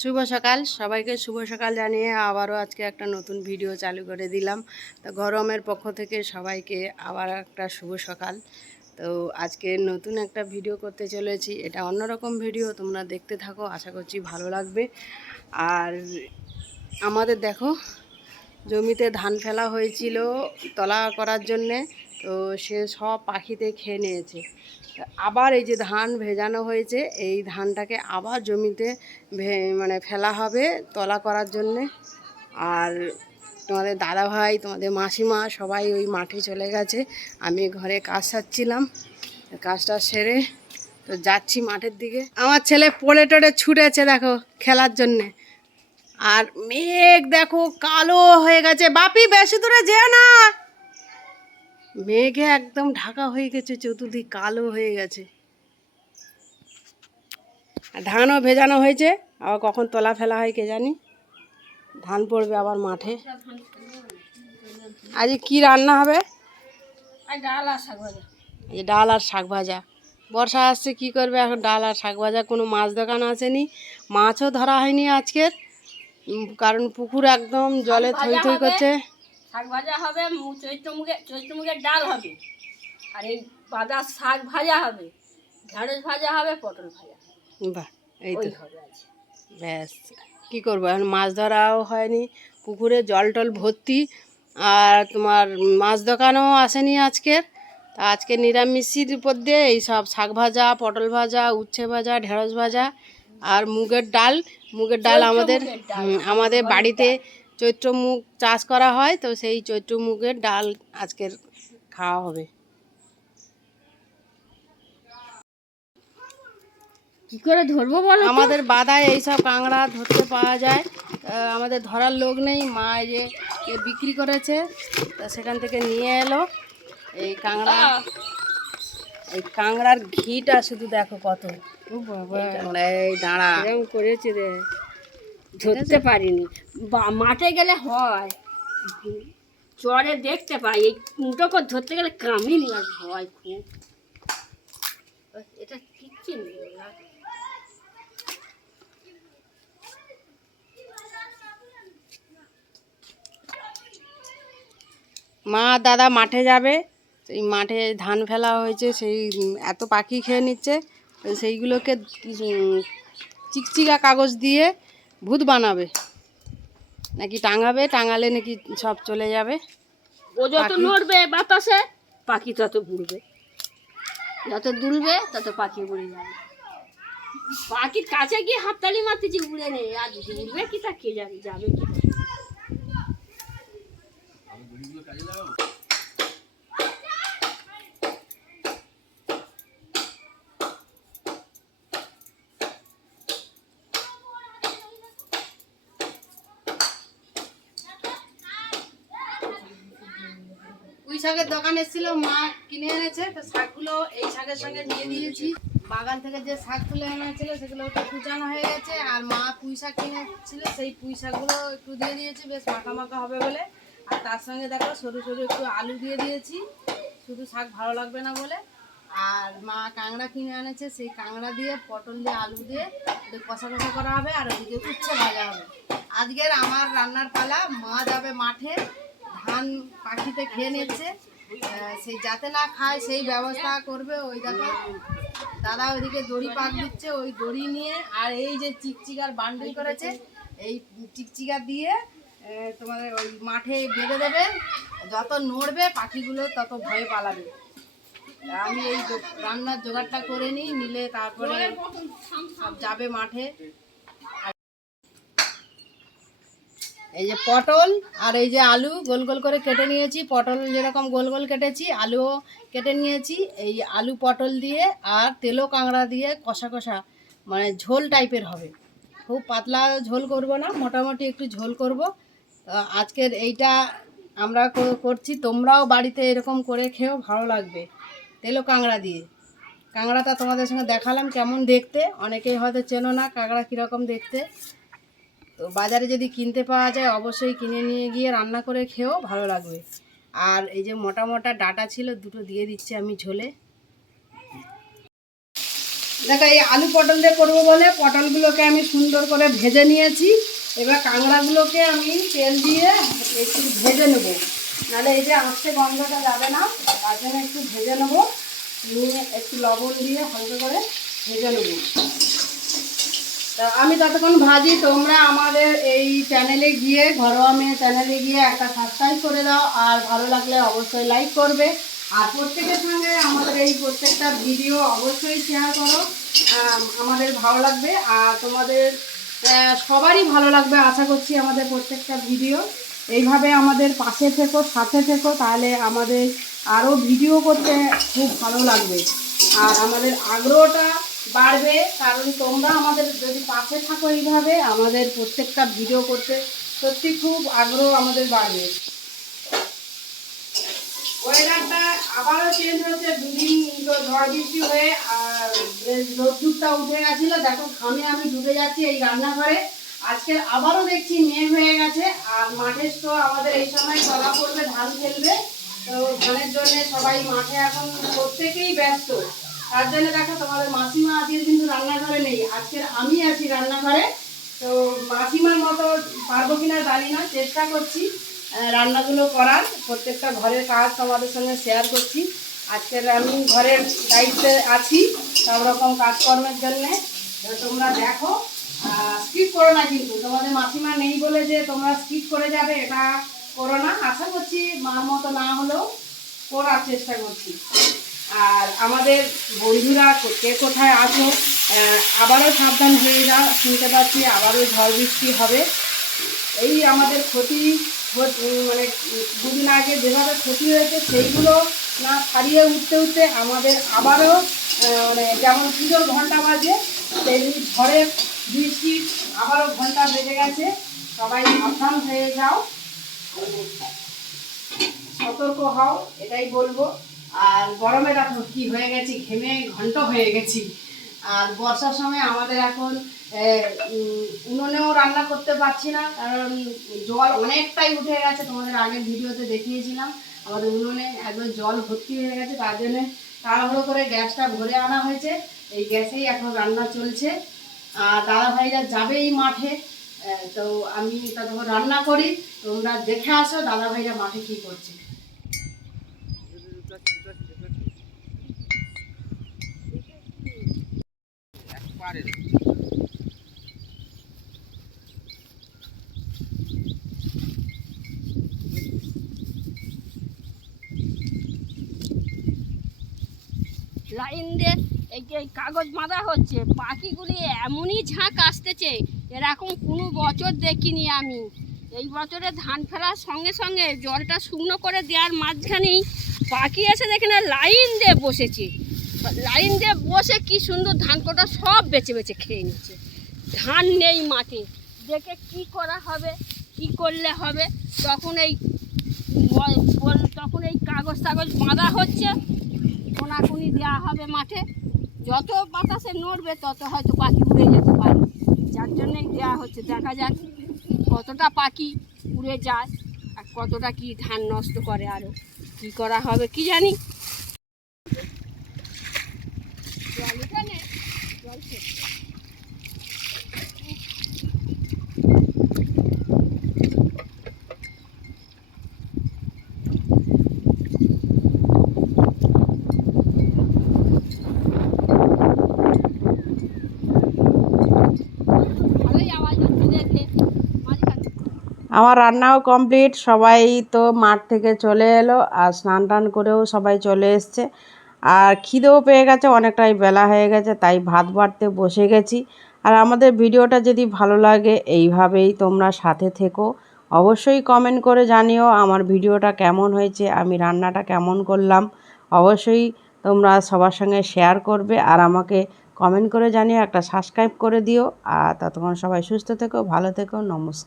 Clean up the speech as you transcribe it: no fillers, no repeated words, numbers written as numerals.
শুভ সকাল সবাইকে, শুভ সকাল জানিয়ে আবারও আজকে একটা নতুন ভিডিও চালু করে দিলাম। তো গরমের পক্ষ থেকে সবাইকে আবার একটা শুভ সকাল। তো আজকে নতুন একটা ভিডিও করতে চলেছি, এটা অন্যরকম ভিডিও, তোমরা দেখতে থাকো, আশা করছি ভালো লাগবে। আর আমাদের দেখো জমিতে ধান ফেলা হয়েছিল তলা করার জন্যে, তো সে সব পাখিতে খেয়ে নিয়েছে। আবার এই যে ধান ভেজানো হয়েছে, এই ধানটাকে আবার জমিতে মানে ফেলা হবে তলা করার জন্যে। আর তোমাদের দাদাভাই, তোমাদের মাসিমা সবাই ওই মাঠে চলে গেছে, আমি ঘরে কাজ সারছিলাম। কাজটা সেরে তো যাচ্ছি মাঠের দিকে। আমার ছেলে পড়ে টড়ে ছুটেছে দেখো খেলার জন্যে। আর মেঘ দেখো কালো হয়ে গেছে, বাপি বেশি দূরে যেও না, মেঘে একদম ঢাকা হয়ে গেছে, চতুর্দিক কালো হয়ে গেছে। ধানও ভেজানো হয়েছে, আবার কখন তলা ফেলা হয় কে জানি। ধান পড়বে আবার মাঠে। আজ কি রান্না হবে? ডাল আর শাক ভাজা। এই ডাল আর শাক ভাজা। বর্ষা আসছে, কি করবে এখন? ডাল আর শাক ভাজা। কোনো মাছ দোকান আসেনি, মাছও ধরা হয়নি আজকের, কারণ পুকুর একদম জলে থই থই করছে। শাক ভাজা হবে, চৈত্র মুগের ডাল হবে, আর এই বাজার শাক ভাজা হবে, ঢেঁড়স ভাজা হবে, পটল ভাজা। বাহ, এই তো হবে আজ। ব্যাস, কী করবো এখন? মাছ ধরাও হয়নি, পুকুরে জল টল ভর্তি, আর তোমার মাছ দোকানও আসেনি আজকের। তা আজকে নিরামিষের উপর দিয়ে এই সব শাক ভাজা, পটল ভাজা, উচ্ছে ভাজা, ঢেঁড়স ভাজা আর মুগের ডাল। মুগের ডাল আমাদের বাড়িতে চৈত্র মুগ চাষ করা হয়, তো সেই চৈত্র মুগের ডাল আজকের খাওয়া হবে। কি করে ধরবো বলো? আমাদের বাদায় এইসব কাঁকড়া ধরতে পাওয়া যায়, আমাদের ধরার লোক নেই। মা এই যে বিক্রি করেছে, তা সেখান থেকে নিয়ে এলো এই কাঁকড়া। এই কাঁকড়ার ঘিটা শুধু দেখো কত, এই দাঁড়া এরকম করেছে রে, ধরতে পারিনি। মাঠে গেলে হয়, চরে দেখতে পাই, এই মুটো করে ধরতে গেলে কামিনি আর ভয় খুব। এটা কিচ্ছু নেই। মা দাদা মাঠে যাবে, সেই মাঠে ধান ফেলা হয়েছে, সেই এত পাখি খেয়ে নিচ্ছে, সেইগুলোকে চিকচিকা কাগজ দিয়ে ভূত বানাবে নাকি টাঙাবে, টাঙালে নাকি সব চলে যাবে। ও যত নড়বে বাতাসে, পাখি তত ঘুরবে, যত দুলবে তত পাখি উড়ে যাবে। পাখির কাছে গিয়ে হাততালি মারতেছি, উড়ে নেই, আর উড়বে কি তা কে যাবে, যাবে কি? পুঁই শাকের দোকান এসেছিল, মা কিনে এনেছে, তো শাকগুলো এই শাকের সঙ্গে দিয়ে দিয়েছি। বাগান থেকে যে শাক তুলে এনেছিল সেগুলো একটু কুচানো হয়ে গেছে, আর মা পুঁই শাক কিনেছিল, সেই পুঁই শাকগুলো একটু দিয়ে দিয়েছি, বেশ মাখা মাখা হবে বলে। আর তার সঙ্গে দেখো সরু সরু একটু আলু দিয়ে দিয়েছি, শুধু শাক ভালো লাগবে না বলে। আর মা কাঁকড়া কিনে এনেছে, সেই কাঁকড়া দিয়ে পটল দিয়ে আলু দিয়ে কষা কষা করা হবে, আর ওইদিকে উচ্ছে ভাজা হবে। আজকের আমার রান্নার পালা। মা যাবে মাঠে, ধান পাখিতে খেয়ে নিচ্ছে, সেই যাতে না খায় সেই ব্যবস্থা করবে। ওই দেখো দাদা ওইদিকে দড়ি পাক দিচ্ছে, ওই দড়ি নিয়ে, আর এই যে চিকচিকার বান্ডিল করেছে, এই চিকচিকা দিয়ে তোমাদের ওই মাঠে বেঁধে দেবে। যত নড়বে পাখিগুলো তত ভয়ে পালাবে। আমি এই রান্নার জোগাড়টা করে নিই, নিলে তারপরে সব যাবে মাঠে। এই যে পটল আর এই যে আলু গোল গোল করে কেটে নিয়েছি, পটল যেরকম গোল গোল কেটেছি আলুও কেটে নিয়েছি। এই আলু পটল দিয়ে আর তেলো কাঁকড়া দিয়ে কষা কষা, মানে ঝোল টাইপের হবে, খুব পাতলা ঝোল করব না, মোটামুটি একটু ঝোল করব। আজকের এইটা আমরা করছি, তোমরাও বাড়িতে এরকম করে খেও, ভালো লাগবে। তেলো কাঁকড়া দিয়ে, কাঁকড়াটা তোমাদের সঙ্গে দেখালাম কেমন দেখতে, অনেকেই হয়তো চেনো না কাঁকড়া কীরকম দেখতে। তো বাজারে যদি কিনতে পাওয়া যায় অবশ্যই কিনে নিয়ে গিয়ে রান্না করে খেও, ভালো লাগবে। আর এই যে মোটা মোটা ডাঁটা ছিল, দুটো দিয়ে দিচ্ছি আমি ঝোলে। দেখো এই আলু পটল দিয়ে করবো বলে পটলগুলোকে আমি সুন্দর করে ভেজে নিয়েছি। এবার কাঁকড়াগুলোকে আমি তেল দিয়ে একটু ভেজে নেবো, নাহলে এই যে আঁচে গন্ধটা যাবে না, তার জন্য একটু ভেজে নেবো, নিয়ে একটু লবণ দিয়ে হালকা করে ভেজে নেবো। তা আমি ততক্ষণ ভাজি, তোমরা আমাদের এই চ্যানেলে গিয়ে, ঘরোয়া মেয়ে চ্যানেলে গিয়ে একটা সাবস্ক্রাইব করে দাও, আর ভালো লাগলে অবশ্যই লাইক করবে, আর প্রত্যেকের সঙ্গে আমাদের এই প্রত্যেকটা ভিডিও অবশ্যই শেয়ার করো। আমাদের ভালো লাগবে আর তোমাদের সবারই ভালো লাগবে আশা করছি আমাদের প্রত্যেকটা ভিডিও। এইভাবে আমাদের পাশে থেকো, সাথে থেকো, তাহলে আমাদের আরও ভিডিও করতে খুব ভালো লাগবে আর আমাদের আগ্রহটা বাড়বে। কারণ তোমরা আমাদের যদি পাশে থাকো এইভাবে, আমাদের প্রত্যেকটা ভিডিও করতে সত্যি খুব আগ্রহ আমাদের বাড়বে। ওয়েদারটা আবারও চেঞ্জ হয়েছে, দুদিন তো ঝড় বৃষ্টি হয়ে আর রোদ্দুরটা উঠে গেছিলো। দেখো ঘামে আমি ডুবে যাচ্ছি এই রান্নাঘরে। আজকে আবারও দেখছি মেঘ হয়ে গেছে, আর মাঠে তো আমাদের এই সময় তলা পড়বে, ধান ফেলবে, তো ধানের জন্য সবাই মাঠে এখন প্রত্যেকেই ব্যস্ত। তার জন্য দেখো তোমাদের মাসিমা আজকে কিন্তু রান্নাঘরে নেই, আজকের আমি আছি রান্নাঘরে। তো মাসিমার মতো পারবো কিনা জানি না, চেষ্টা করছি রান্নাগুলো করার, প্রত্যেকটা ঘরের কাজ তোমাদের সঙ্গে শেয়ার করছি। আজকের আমি ঘরের দায়িত্বে আছি সব রকম কাজকর্মের জন্যে। তোমরা দেখো, স্কিপ করো না কিন্তু, তোমাদের মাসিমা নেই বলে যে তোমরা স্কিপ করে যাবে এটা করো না। আশা করছি মার মতো না হলেও করার চেষ্টা করছি। আর আমাদের বন্ধুরা কে কোথায় আছো, আবারও সাবধান হয়ে যাও, শুনতে পাচ্ছি আবারও ঝড় বৃষ্টি হবে। এই আমাদের ক্ষতি মানে দুদিন আগে যেভাবে ক্ষতি হয়েছে সেইগুলো না ছাড়িয়ে উঠতে উঠতে আমাদের আবারও মানে যেমন পুজোর ঘন্টা বাজে তেমনি ঝড়ের বৃষ্টি আবারও ঘন্টা বেজে গেছে। সবাই সাবধান হয়ে যাও, সতর্ক হও, এটাই বলবো। আর গরমে দেখো কি হয়ে গেছি, ঘেমে ঘন্ট হয়ে গেছি। আর বর্ষার সময় আমাদের এখন উনুনেও রান্না করতে পারছি না, কারণ জল অনেকটাই উঠে গেছে। তোমাদের আগের ভিডিওতে দেখিয়েছিলাম আমাদের উনুনে একদম জল ভর্তি হয়ে গেছে, তার জন্য তাড়াহুড়ো করে গ্যাসটা ভরে আনা হয়েছে, এই গ্যাসেই এখন রান্না চলছে। আর দাদাভাইরা যাবে এই মাঠে, তো আমি তখন রান্না করি, তোমরা দেখে আসো দাদাভাইরা মাঠে কী করছে। লাইন দিয়ে এই যে কাগজ বাঁধা হচ্ছে, পাখিগুলি এমনই ঝাঁক আসতেছে, এরকম কোনো বছর দেখিনি আমি। এই বছরে ধান ফেলার সঙ্গে সঙ্গে জলটা শুকনো করে দেওয়ার মাঝখানেই পাখি এসে দেখে না লাইন দিয়ে বসেছে, লাইন দিয়ে বসে কি সুন্দর ধান কটা সব বেছে বেছে খেয়ে নিচ্ছে। ধান নেই মাঠে, দেখে কি করা হবে, কি করলে হবে। তখন এই কাগজ টাগজ বাঁধা হচ্ছে, কোনাকুনি দেওয়া হবে মাঠে। যত বাতাসে নড়বে তত হয়তো পাখি উড়ে যেতে পারে, যার জন্যই দেওয়া হচ্ছে। দেখা যাক কতটা পাখি উড়ে যায় আর কতটা কি ধান নষ্ট করে, আরও কী করা হবে কি জানি। জল এখানে জল আমার রান্নাও কমপ্লিট, সবাই তো মাঠ থেকে চলে এলো আর স্নান টান করেও সবাই চলে এসছে। আর খিদেও পেয়ে গেছে, অনেকটাই বেলা হয়ে গেছে, তাই ভাত বাড়তে বসে গেছি। আর আমাদের ভিডিওটা যদি ভালো লাগে এইভাবেই তোমরা সাথে থেকো, অবশ্যই কমেন্ট করে জানিও আমার ভিডিওটা কেমন হয়েছে, আমি রান্নাটা কেমন করলাম। অবশ্যই তোমরা সবার সঙ্গে শেয়ার করবে আর আমাকে কমেন্ট করে জানিও, একটা সাবস্ক্রাইব করে দিও। আর ততক্ষণ সবাই সুস্থ থেকো, ভালো থেকো, নমস্কার।